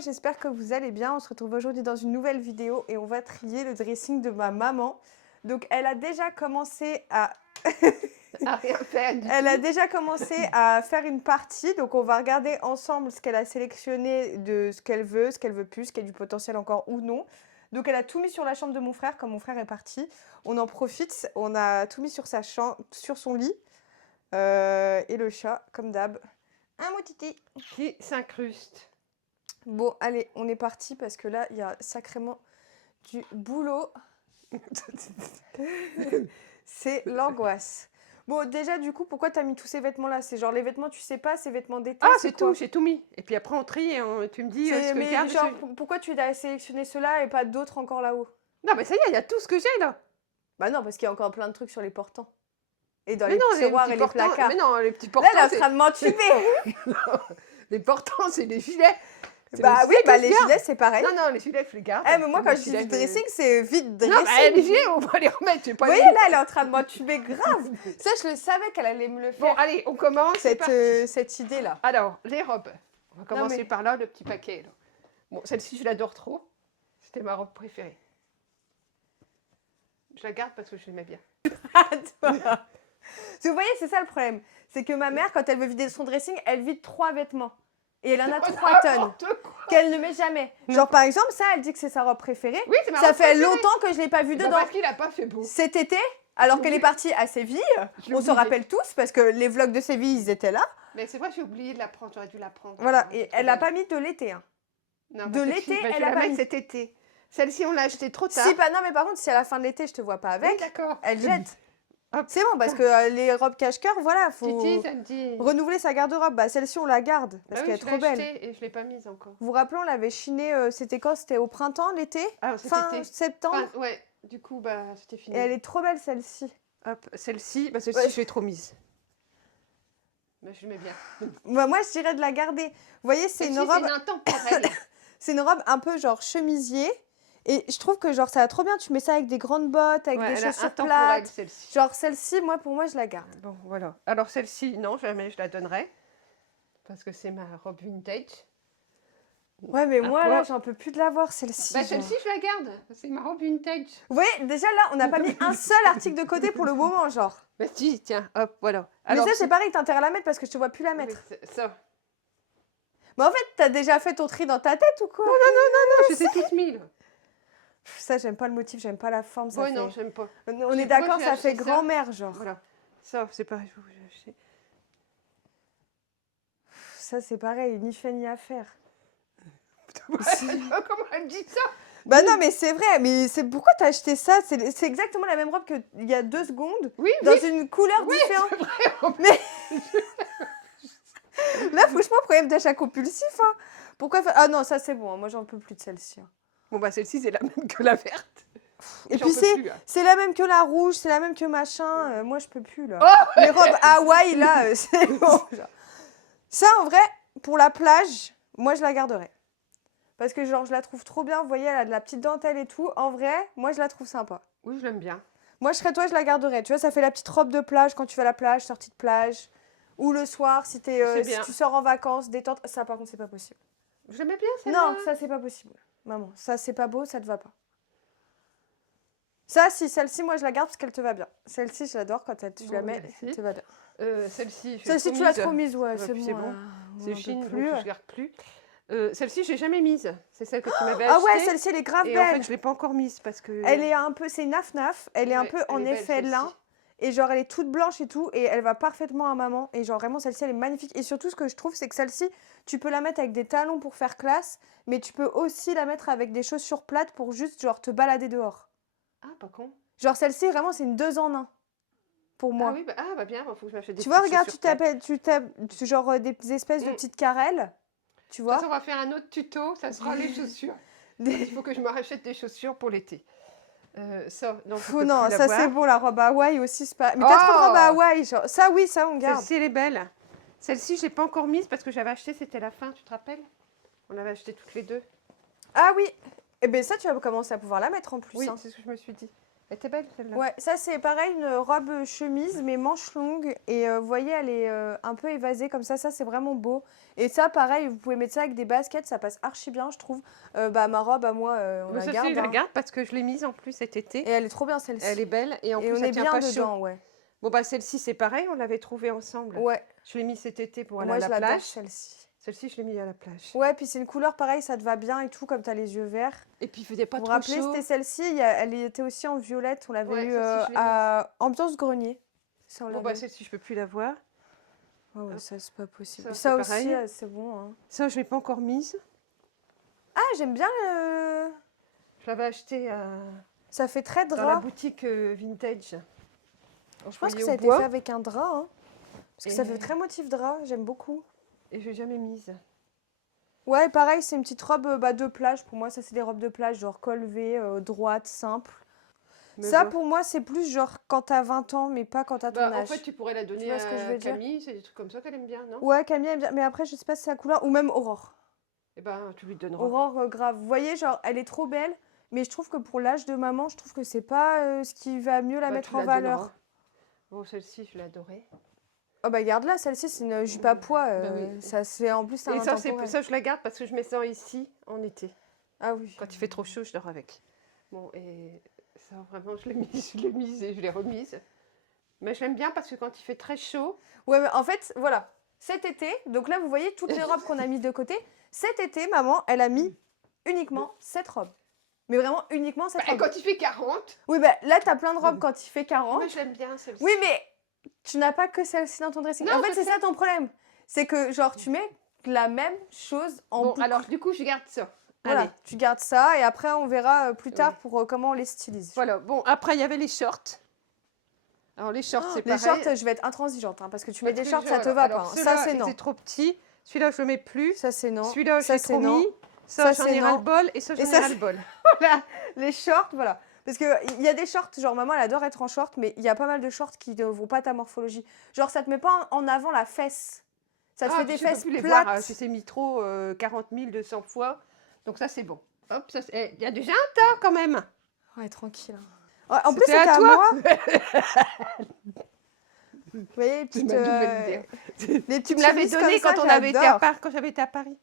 j'espère que vous allez bien. On se retrouve aujourd'hui dans une nouvelle vidéo et on va trier le dressing de ma maman. Donc elle a déjà commencé à... à rien faire du Elle tout. a déjà commencé à faire une partie, donc on va regarder ensemble ce qu'elle a sélectionné de ce qu'elle veut plus, ce qu'il y a du potentiel encore ou non. Donc elle a tout mis sur la chambre de mon frère, comme mon frère est parti. On en profite, on a tout mis sur sa chambre, sur son lit. Et le chat, comme d'hab. Un moutiti. Qui s'incruste. Bon, allez, on est parti parce que là, il y a sacrément du boulot. C'est l'angoisse. Bon, déjà, du coup, pourquoi t'as mis tous ces vêtements-là? C'est genre les vêtements, tu sais pas, ces vêtements d'été? Ah, c'est quoi tout, j'ai tout mis. Et puis après, on trie et tu me dis ce que Mais garde. genre, pourquoi tu as sélectionné ceux-là et pas d'autres encore là-haut? Non, mais ça y est, il y a tout ce que j'ai là. Bah non, parce qu'il y a encore plein de trucs sur les portants. Et dans Mais les non, tiroirs petits et les portants- placards. Mais non, les petits Là, portants. elle est en train de m'entuber. Les portants, c'est les gilets. C'est Bah oui, que bah je les garde. gilets, c'est pareil. Non, non, les gilets, je les garde. Eh, mais moi, quand Les je dis gilets, du dressing, c'est vide dressing. Non, bah, les gilets, on va les remettre. J'ai pas Vous les- voyez, là, elle est en train de m'entuber grave. Ça, je le savais qu'elle allait me le Bon, faire. allez, on commence. c'est parti. Cette idée-là. Alors, les robes. On va commencer mais- par là, le petit paquet. Là. Bon, celle-ci, je l'adore trop. C'était ma robe préférée. Je la garde parce que je l'aimais bien. Vous voyez, c'est ça le problème. C'est que ma mère, quand elle veut vider son dressing, elle vide 3 vêtements. Et elle en a 3 tonnes. N'importe quoi. Qu'elle ne met jamais. Genre, par exemple, ça, elle dit que c'est sa robe préférée. Oui, c'est ma Ça robe fait préférée. longtemps que je ne l'ai pas vue Bah, dedans. parce qu'il a pas fait beau. Cet été, alors J'ai qu'elle est oublié. partie à Séville, Je l'ai on se oublié. rappelle tous, parce que les vlogs de Séville, ils étaient là. Mais c'est vrai, j'ai oublié de la prendre. J'aurais dû la prendre. Voilà, Ah, et c'est trop elle n'a belle. pas mis de l'été. Hein. Non, de bah, celle-ci, l'été, bah, je elle vais a la pas mettre mis. cet été. Celle-ci, on l'a achetée trop tard. Si, bah non, mais par contre, si à la fin de l'été, je te vois pas avec, Oui, d'accord. elle jette. Hop. C'est bon, parce que les robes cache-cœur, voilà, faut Titi, ça me dit. renouveler sa garde-robe. Bah, celle-ci, on la garde, parce Bah oui, qu'elle est je trop l'ai belle. achetée et je l'ai pas mise encore. Vous vous rappelez, on l'avait chinée, c'était quand? C'était au printemps, l'été? Ah, cet Fin été. septembre? Enfin, ouais, du coup, bah, c'était fini. Et elle est trop belle, celle-ci. Hop, celle-ci, bah, celle-ci, Ouais. je l'ai trop mise. Mais je l'aimais bien. Bah, moi, je dirais de la garder. Vous voyez, c'est Celle-ci, une robe... c'est une intemporelle. C'est une robe un peu genre chemisier. Et je trouve que genre ça va trop bien. Tu mets ça avec des grandes bottes, avec Ouais, des elle a chaussures intemporelle, plates. celle-ci. Genre celle-ci, moi, pour moi, je la garde. Bon, voilà. Alors, celle-ci, non, jamais je la donnerai. Parce que c'est ma robe vintage. Ouais, mais Un moi, peu. là, j'en peux plus de la voir, celle-ci. Bah, genre. celle-ci, je la garde. C'est ma robe vintage. Vous voyez, déjà là, on n'a pas mis un seul article de côté pour le moment, genre. Bah, si, tiens, hop, voilà. Mais ça, c'est pareil, t'as intérêt à la mettre parce que je te vois plus la oui, mettre. ça. Mais en fait, t'as déjà fait ton tri dans ta tête ou quoi? Non, je les ai toutes mis, là. Pff, ça, j'aime pas le motif, j'aime pas la forme. Ça Ouais, fait... non, j'aime pas. On sais est pourquoi d'accord, j'ai ça fait acheté ça. grand-mère, genre. Voilà. Ça, c'est pareil. Je vais acheter. Pff, ça, c'est pareil, ni fait ni à faire. Comment elle dit ça? Bah non, mais c'est vrai, mais c'est pourquoi t'as acheté ça? C'est exactement la même robe qu'il y a 2 secondes, Oui, dans oui. une couleur Oui, différente. c'est vrai, en Mais là, franchement, problème d'achat compulsif. Hein. Pourquoi faire... Ah non, ça c'est bon, hein, moi j'en peux plus de celle-ci. Hein. Bon, bah, celle-ci, c'est la même que la verte. Et J'en puis peux plus, hein. c'est la même que la rouge, c'est la même que machin. Moi, je peux plus là. Oh, Les robes Hawaï, là, c'est bon. genre. Ça, en vrai, pour la plage, moi je la garderais. Parce que genre, je la trouve trop bien. Vous voyez, elle a de la petite dentelle et tout. En vrai, moi je la trouve sympa. oui, je l'aime bien. Moi, je serais toi, je la garderais. Tu vois, ça fait la petite robe de plage quand tu vas à la plage, sortie de plage. Ou le soir, si, C'est si bien. tu sors en vacances, détente. Ça, par contre, c'est pas possible. Je l'aimais bien, celle-là. Non, ça, c'est pas possible. Maman, ça, c'est pas beau, ça te va pas. Ça, si, celle-ci, moi, je la garde parce qu'elle te va bien. Celle-ci, je l'adore quand tu Bon, la mets, merci. elle te va bien. Celle-ci, je l'ai Celle-ci, trop tu l'as mise. trop mise, ouais, Ouais, c'est puis bon. c'est bon. on C'est en peut Chine, donc plus. je garde plus. Celle-ci, je l'ai jamais mise. C'est celle que tu m'avais Ah achetée. ouais, celle-ci, elle est grave Et belle. en fait, je l'ai pas encore mise parce que. Elle est un peu, c'est naf-naf. Elle est un Ouais, peu elle en est belle, effet celle-ci. lin. Et genre, elle est toute blanche et tout. Et elle va parfaitement à maman. Et genre, vraiment, celle-ci, elle est magnifique. Et surtout, ce que je trouve, c'est que celle-ci, tu peux la mettre avec des talons pour faire classe. Mais tu peux aussi la mettre avec des chaussures plates pour juste, genre, te balader dehors. Ah, pas con. Genre, celle-ci, vraiment, c'est une 2 en 1. Pour moi. Ah oui, bah bien, il faut que je m'achète des Tu vois, petites regarde, chaussures tu tapes genre des espèces de Mm. petites carrelles. Tu De toute vois façon, on va faire un autre tuto, ça sera les chaussures. Des- Il faut que je me rachète des chaussures pour l'été. Ça, non, je Fou, peux non, plus ça l'avoir. c'est beau, la robe Hawaï aussi, c'est pas... Mais t'as trop de robes Oh Hawaï, genre... Ça, oui, ça, on garde. Celle-ci, elle est belle. Celle-ci, je l'ai pas encore mise parce que j'avais acheté, c'était la fin, tu te rappelles? On l'avait acheté toutes les deux. Ah oui. Eh bien ça, tu vas commencer à pouvoir la mettre en plus. Oui, Hein. c'est ce que je me suis dit. Elle était belle celle-là. Ouais, ça c'est pareil, une robe chemise, mais manches longues. Et vous voyez, elle est un peu évasée comme ça. Ça, c'est vraiment beau. Et ça, pareil, vous pouvez mettre ça avec des baskets. Ça passe archi bien, je trouve. Bah, ma robe, à moi, on Moi, la ça, garde. je la Hein. garde parce que je l'ai mise en plus cet Et été. elle est trop bien, celle-ci. Elle est belle et en Et plus, on elle est tient bien pas chaud. dedans, ouais. Bon, bah, celle-ci, c'est pareil, on l'avait trouvée ensemble. Ouais. Je l'ai mise cet été pour aller Moi, à je la l'adore, plage. celle-ci. Celle-ci, je l'ai mise à la plage. Ouais, puis c'est une couleur pareil, ça te va bien et tout, comme t'as les yeux verts. Et puis, il faisait pas Vous vous trop rappelez, chaud. c'était celle-ci, elle était aussi en violette, on l'avait Ouais, eu celle-ci, je l'ai à Ambiance Grenier. Ça, on Bon, bah, l'avait. celle-ci, je peux plus la voir. Ah ouais, hop. ça, c'est pas possible. Ça, Ça c'est aussi, pareil. c'est bon. Hein. Ça, je l'ai pas encore mise. Ah, j'aime bien le... Je l'avais acheté Ça fait très dans la drap. boutique vintage. Je pense que ça a été fait avec un drap. Hein. Parce que ça fait Et- très motif drap, j'aime beaucoup. Et je l'ai jamais mise. Ouais, pareil, c'est une petite robe de plage. Pour moi, ça, c'est des robes de plage, genre col V, droite, simple. Mais Ça, bon. pour moi, c'est plus genre quand t'as 20 ans, mais pas quand t'as ton Bah, en âge. fait, tu pourrais la donner vois ce que je à veux dire Camille. C'est des trucs comme ça qu'elle aime bien, non? Ouais, Camille aime bien. Mais après, je sais pas si c'est la couleur. Ou même Aurore. Eh ben, tu lui donneras. Aurore, grave. Vous voyez, genre, elle est trop belle. Mais je trouve que pour l'âge de maman, je trouve que c'est pas ce qui va mieux la Bah, mettre tu en la valeur. donneras. Bon, celle-ci, je l'adorais. Oh bah garde-la, celle-ci, c'est une jupe à poids. Bah oui. Ça, c'est en plus, c'est un Et ça, intemporel. ça, je la garde parce que je mets ça ici en été. Ah oui. Quand il fait trop chaud, je dors avec. Bon, et ça, vraiment, je l'ai mise et je l'ai remise. Mais je l'aime bien parce que quand il fait très chaud, Ouais, mais en fait, voilà. Cet été, donc là, vous voyez toutes les robes qu'on a mises de côté. Cet été, maman, elle a mis uniquement cette robe. Mais vraiment uniquement cette et robe. quand il fait 40, Oui, bah là, t'as plein de robes quand il fait 40. moi, je l'aime bien celle-ci. Oui, mais tu n'as pas que celle-ci dans ton dressing. Non, En fait, je c'est sais. ça ton problème. C'est que, genre, tu mets la même chose en Bon, boucle. alors, du coup, je garde ça. Voilà, Allez. tu gardes ça et après, on verra plus tard Ouais. pour comment on les stylise. Voilà, bon, après, il y avait les shorts. Alors, les shorts, c'est Les pareil. shorts, je vais être intransigeante, hein, parce que tu mets Parce des que shorts, ça te va alors, pas. Hein. ceux-là, Ça, c'est ils non. étaient trop petits. Celui-là, je le mets plus. Ça, c'est non. Celui-là, Ça, j'ai c'est trop non. mis. Ça, Ça, j'en c'est ai non. ras-le-bol. Et ça, j'en ai ça, ras-le-bol. Voilà, les shorts, voilà. Parce qu'il y a des shorts, genre maman, elle adore être en short, mais il y a pas mal de shorts qui ne vont pas à ta morphologie. Genre, ça te met pas en avant la fesse. Ça te fait des je peux fesses plus les plates. voir. Tu sais, mis trop 40 200 fois. Donc, ça, c'est bon. Hop, ça, il y a déjà un tas quand même. Ouais, tranquille. Hein. Ouais, en plus, C'était c'était à à toi. moi. Vous voyez, les C'est petites, ma nouvelle idée. les Tu petites me l'avais chemises donné comme quand, ça, on avait été à j'adore. Paris, quand j'avais été à Paris.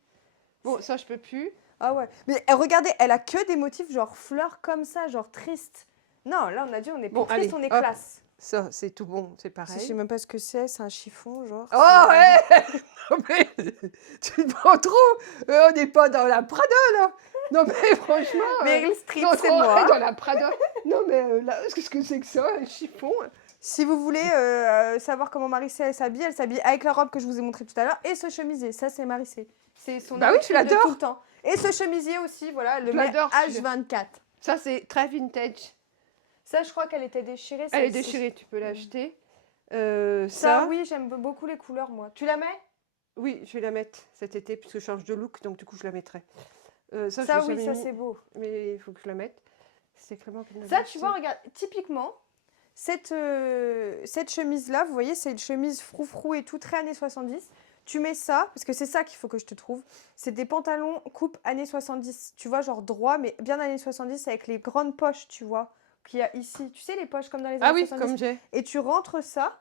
Bon, ça, je peux plus. Ah ouais. Mais regardez, elle a que des motifs genre fleurs comme ça, genre triste. Non, là, on a dit, on est plus Bon, triste, allez, on est hop. classe. Ça, c'est tout bon, c'est Je pareil. sais même pas ce que c'est un chiffon, genre. Oh, ouais. Non, mais tu te prends trop. On n'est pas dans la Prada, là. Non, mais franchement. Meryl Streep, non, c'est trop, moi. dans la Prada. Non, mais là, qu'est-ce que c'est que ça, un chiffon? Si vous voulez savoir comment Marissé elle s'habille avec la robe que je vous ai montrée tout à l'heure et ce chemisier. Ça, c'est Marissé. C'est son Bah oui, outfit je l'adore. de tout le temps. Et ce chemisier aussi, voilà, le Je met l'adore, celui-là. H24. Ça, c'est très vintage. Ça, je crois qu'elle était déchirée. Elle est celle-ci. déchirée, tu peux l'acheter. Ça, oui, j'aime beaucoup les couleurs, moi. Tu la mets? Oui, je vais la mettre cet été puisque je change de look, donc du coup, je la mettrai. Ça, je l'ai oui, jamais ça, mis, c'est beau. mais il faut que je la mette. C'est Clément qui me l'a Ça, acheté. tu vois, regarde, typiquement, cette chemise-là, vous voyez, c'est une chemise froufrou et tout, très années 70. Tu mets ça, parce que c'est ça qu'il faut que je te trouve. C'est des pantalons coupe années 70. Tu vois, genre droit, mais bien années 70 avec les grandes poches, tu vois, qu'il y a ici. Tu sais, les poches comme dans les Ah années oui, 70. comme j'ai. Et tu rentres ça.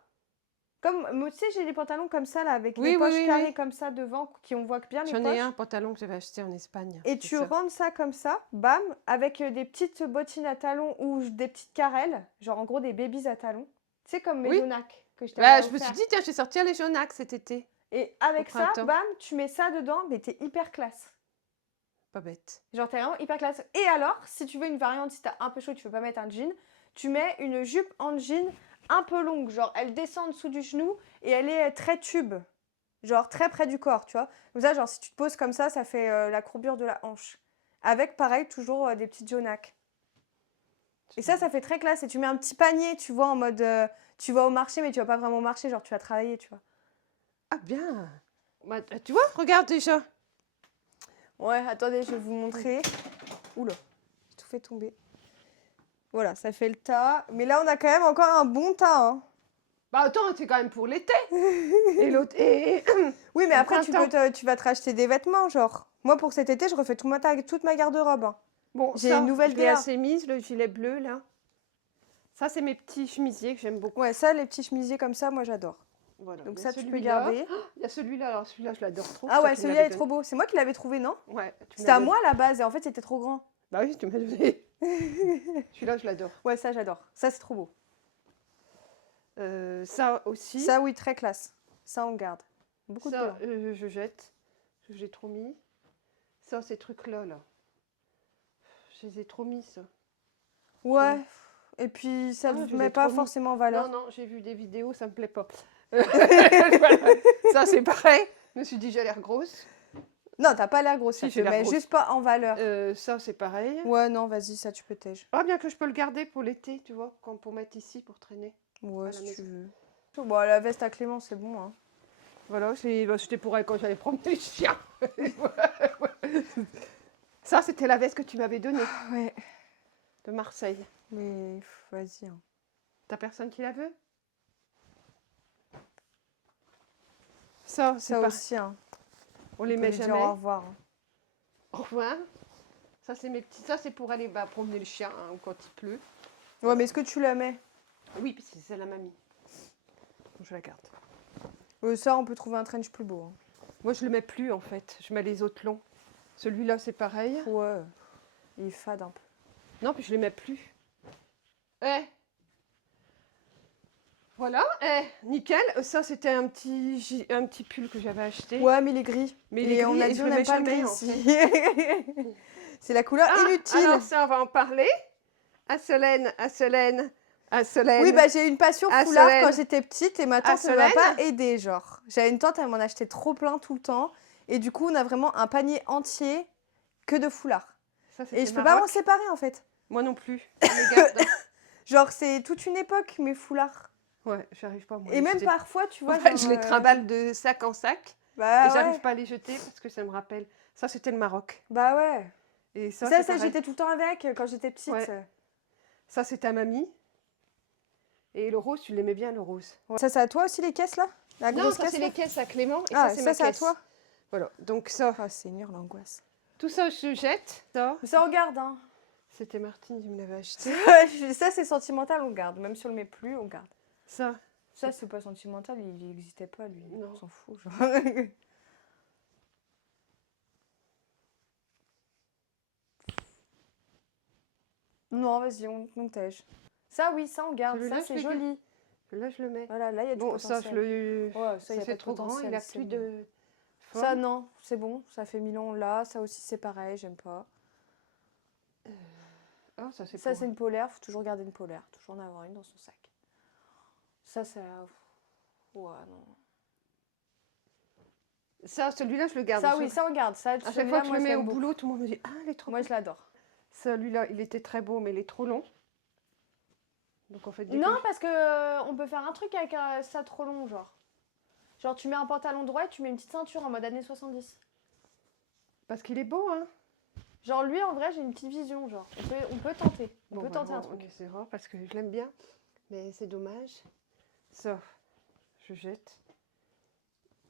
Comme, moi, tu sais, j'ai des pantalons comme ça, là, avec Oui, les oui, poches oui, carrées oui. comme ça devant, qui on voit que bien les J'en poches. ai un pantalon que j'avais acheté en Espagne. Et c'est tu ça. rentres ça comme ça, bam, avec des petites bottines à talons ou des petites carrelles, genre en gros des babies à talons. Tu sais, comme mes Oui. Jonac que je Bah, t'avais je me offert. suis dit, tiens, je vais sortir les Jonac cet été. Et avec au ça, printemps. bam, tu mets ça dedans, mais t'es hyper classe. Pas bête. Genre t'es vraiment hyper classe. Et alors, si tu veux une variante, si t'as un peu chaud, tu veux pas mettre un jean, tu mets une jupe en jean un peu longue, genre elle descend en dessous du genou et elle est très tube, genre très près du corps, tu vois. Comme ça, genre si tu te poses comme ça fait la courbure de la hanche. Avec pareil, toujours des petites Jonac. Et ça fait très classe. Et tu mets un petit panier, tu vois, en mode tu vas au marché, mais tu vas pas vraiment marcher, genre tu vas travailler, tu vois. Ah, bien. Bah, tu vois, regarde déjà. Ouais, attendez, je vais vous montrer. Oula, j'ai tout fait tomber. Voilà, ça fait le tas. Mais là, on a quand même encore un bon tas. Hein. Bah, attends, c'est quand même pour l'été. Et l'autre. Oui, mais Au après, printemps. tu vas te racheter des vêtements, genre. Moi, pour cet été, je refais toute ma garde-robe. Hein. Bon, J'ai ça, une nouvelle je l'ai DA. assez mise, le gilet bleu, là. Ça, c'est mes petits chemisiers que j'aime beaucoup. Ouais, ça, les petits chemisiers comme ça, moi j'adore. Voilà. Donc Il y a ça, tu peux celui-là. garder. Oh, il y a celui-là, alors celui-là, je l'adore trop. Ah c'est toi ouais, qui me celui-là l'avais est trop donné. beau. C'est moi qui l'avais trouvé, non? Ouais, tu me C'était à l'avais- moi à la base et en fait c'était trop grand. Bah oui, tu m'as donné. Celui-là, je l'adore. Ouais, ça j'adore. Ça c'est trop beau. Ça aussi. Ça oui, très classe. Ça on garde. Beaucoup de Ça, bien. je jette. Parce que j'ai trop mis. Ça, ces trucs-là, là. Je les ai trop mis, ça. Ouais. Et puis ça Ah, ne je les met ai pas trop mis. forcément en valeur. Non, non, j'ai vu des vidéos, ça me plaît pas. Voilà. Ça, c'est pareil. Je me suis dit, j'ai l'air grosse. Non, t'as pas l'air grosse, Si, ça j'ai te l'air met grosse. juste pas en valeur. Ça, c'est pareil. Ouais, non, vas-y, ça tu peux tège. Ah, bien que je peux le garder pour l'été, tu vois, pour mettre ici, pour traîner. Ouais, À la si tu maison. veux. Bon, la veste à Clément, c'est bon. Hein. Voilà, c'était pour elle quand j'allais prendre les chiens. Ça, c'était la veste que tu m'avais donnée, Ouais. de Marseille. Mais vas-y. Hein. T'as personne qui la veut? Ça, c'est Ça pas... aussi. Hein. On les On met peut lui jamais. dire au revoir. Hein. Au revoir. Ça, c'est mes petits... Ça, c'est pour aller promener le chien hein, quand il pleut. Ouais, mais est-ce que tu la mets? Oui, parce que c'est la mamie. Donc, je la garde. Ça, on peut trouver un trench plus beau. Hein. Moi, je le mets plus, en fait. Je mets les autres longs. Celui-là, c'est pareil. Ouais. Il est fade un peu. Non, puis je les mets plus. Voilà, nickel. Ça, c'était un petit pull que j'avais acheté. Ouais, mais il est gris. Mais et il est on gris a et dit je on le n'aime mets pas le jamais, gris en ici. C'est la couleur inutile. Alors ça, on va en parler. À Solène. Oui, bah j'ai eu une passion À foulard Solène. quand j'étais petite et ma tante ne m'a Solène. pas aidée, genre. J'avais une tante, elle m'en achetait trop plein tout le temps. Et du coup, on a vraiment un panier entier que de foulards. Ça, Et c'était je peux pas m'en Maroc. séparer en fait. Moi non plus. Je les garde. Genre, c'est toute une époque, mes foulards. Ouais, j'arrive pas. Moi, Et à les même jeter. parfois, tu vois. En fait, genre, je les trimballe de sac en sac. Bah et j'arrive ouais. pas à les jeter parce que ça me rappelle. Ça, c'était le Maroc. Bah ouais. Et Ça, c'est pareil. j'étais tout le temps avec quand j'étais petite. Ouais. Ça, c'était à mamie. Et le rose, tu l'aimais bien, le rose. Ouais. Ça, c'est à toi aussi les caisses là? La Non, grosse ça, caisse c'est là les caisses à Clément. Et Ah, ça, c'est ma c'est à caisse. toi? Voilà, donc ça, Ah, Seigneur, l'angoisse. tout ça, je jette. Ça, on garde, hein. C'était Martine qui me l'avait acheté. Ça, c'est sentimental, on garde. Même si on le met plus, on garde. Ça, Ça, c'est pas sentimental, il n'existait pas, lui. Non. On s'en fout, genre. Non, vas-y, on tège. Ça, oui, ça, on garde. Celui-là, Ça, c'est je l'ai joli. là, je le mets. Voilà, là, il y a du Bon, ça, potentiel. je le. Ouais, ça, y a pas c'est de trop grand, potentiel, il a c'est plus bon. de. Ça, forme. non, c'est bon. Ça fait 1000 ans là. Ça aussi, c'est pareil, j'aime pas. Ah, ça, c'est Ça, pour- c'est une polaire. Faut toujours garder une polaire. Toujours en avoir une dans son sac. Ça, c'est... Ouais, non. Ça, celui-là, je le garde. Ça, oui, ça, on garde. Ça, À chaque celui-là, fois que je moi, le mets l'aime au beaucoup. boulot, tout le monde me dit ah, elle est trop Moi, je l'adore. Celui-là, il était très beau, mais il est trop long. Donc, en fait, dès que Non, parce que on peut faire un truc avec ça trop long, genre. Genre, tu mets un pantalon droit et tu mets une petite ceinture en mode années 70. Parce qu'il est beau, hein. Genre, lui, en vrai, j'ai une petite vision, genre. On peut tenter. On peut Bah, tenter un bon, truc. ok, c'est rare parce que je l'aime bien. Mais c'est dommage. Ça, je jette.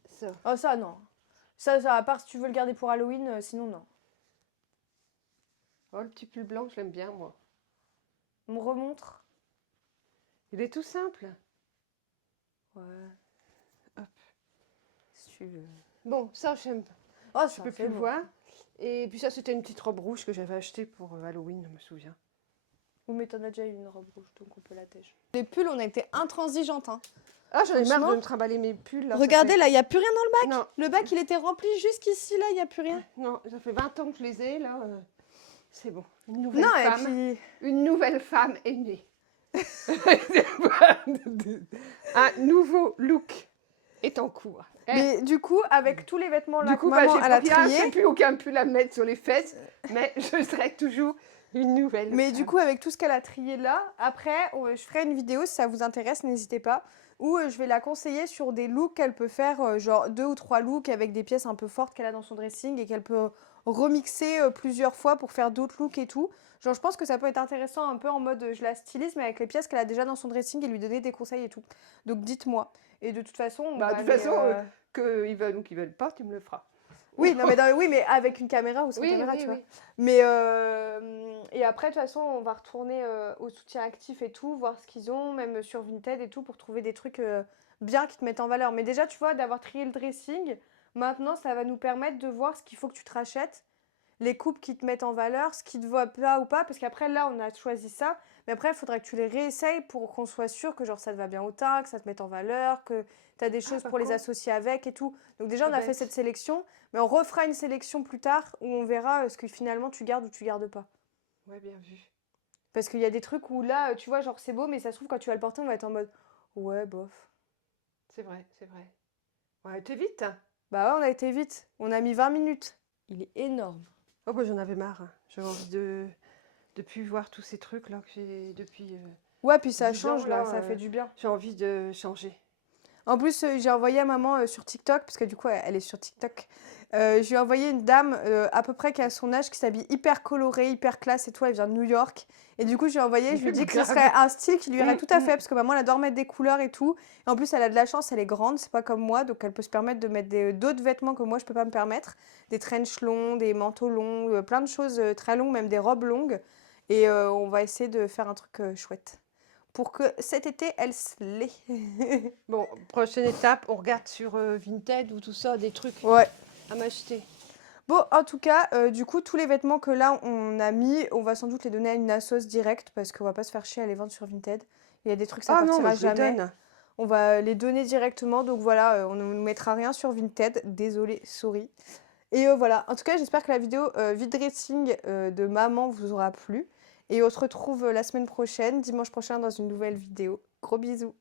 Ça. Oh, ça, non. Ça, à part si tu veux le garder pour Halloween, sinon, non. Oh, le petit pull blanc, je l'aime bien, moi. On me remontre. Il est tout simple. Ouais. Hop. Si tu veux. Bon, ça, j'aime. Oh, Je peux plus le voir. Et puis ça, c'était une petite robe rouge que j'avais achetée pour Halloween, je me souviens. Oui, mais t'en as déjà eu une robe rouge, donc on peut la tèche. Les pulls, on a été intransigeantes, hein. Ah, j'en ai marre Franchement, de me trimballer mes pulls. Là, ça Regardez, fait- là, il n'y a plus rien dans le bac. Non, Le bac, il était rempli jusqu'ici, là, il n'y a plus rien. non, ça fait 20 ans que je les ai, là. C'est bon. Une nouvelle Non, femme. et puis... Une nouvelle femme est née. Un nouveau look est en cours. Mais du coup, avec tous les vêtements là Du que coup, maman, j'ai elle a plus rien, trié, j'ai plus aucun pull à mettre sur les fesses, mais je serai toujours une nouvelle mais femme. du coup, avec tout ce qu'elle a trié là, après, je ferai une vidéo si ça vous intéresse, n'hésitez pas, où je vais la conseiller sur des looks qu'elle peut faire, genre 2 ou 3 looks avec des pièces un peu fortes qu'elle a dans son dressing et qu'elle peut remixer plusieurs fois pour faire d'autres looks et tout. Genre, je pense que ça peut être intéressant un peu en mode je la stylise, mais avec les pièces qu'elle a déjà dans son dressing et lui donner des conseils et tout. Donc dites-moi. Et de toute façon, on Bah, va de toute aller, façon, qu'ils veulent ou qu'ils veulent pas, tu me le feras. Oui, non, mais, oui, mais avec une caméra ou sans Oui, caméra, oui, tu vois. oui. Mais et après, de toute façon, on va retourner au soutien actif et tout, voir ce qu'ils ont, même sur Vinted et tout, pour trouver des trucs bien qui te mettent en valeur. Mais déjà, tu vois, d'avoir trié le dressing, maintenant, ça va nous permettre de voir ce qu'il faut que tu te rachètes, les coupes qui te mettent en valeur, ce qui te va pas ou pas, parce qu'après, là, on a choisi ça, mais après, il faudra que tu les réessayes pour qu'on soit sûr que genre ça te va bien au teint, que ça te mette en valeur, que tu as des Ah, choses pas pour les con, associer avec et tout. Donc déjà, pas on a fait cette bête. sélection, mais on refera une sélection plus tard où on verra ce que finalement tu gardes ou tu gardes pas. Ouais, bien vu. Parce qu'il y a des trucs où là, tu vois, genre c'est beau, mais ça se trouve, quand tu vas le porter, on va être en mode ouais, bof. C'est vrai, c'est vrai. Ouais, t'es vite, hein. Bah ouais, on a été vite. On a mis 20 minutes. Il est énorme. Oh, bah, j'en avais marre, hein. J'avais envie de plus voir tous ces trucs là que j'ai depuis Ouais, puis ça 10 ans change là, là. ça fait du bien. J'ai envie de changer. En plus, j'ai envoyé à maman sur TikTok, parce que du coup, elle est sur TikTok. Je lui ai envoyé une dame à peu près qui a son âge, qui s'habille hyper colorée, hyper classe et tout. Elle vient de New York. Et du coup, je lui ai envoyé, je lui ai dit que ce serait Grave. un style qui lui irait tout à Mm. fait, parce que maman, elle adore mettre des couleurs et tout. Et en plus, elle a de la chance, elle est grande, c'est pas comme moi, donc elle peut se permettre de mettre d'autres vêtements que moi, je peux pas me permettre. Des trench longs, des manteaux longs, plein de choses très longues, même des robes longues. Et on va essayer de faire un truc chouette. Pour que cet été, elle se l'ait. Bon, prochaine étape, on regarde sur Vinted ou tout ça, des trucs Ouais. à m'acheter. Bon, en tout cas, du coup, tous les vêtements que là, on a mis, on va sans doute les donner à une assos directe parce qu'on va pas se faire chier à les vendre sur Vinted. Il y a des trucs, ça Ah non, moi partira je les jamais. donne. On va les donner directement. Donc voilà, on ne mettra rien sur Vinted. Désolée, sorry. Et voilà. En tout cas, j'espère que la vidéo vide dressing de maman vous aura plu. Et on se retrouve la semaine prochaine, dimanche prochain, dans une nouvelle vidéo. Gros bisous.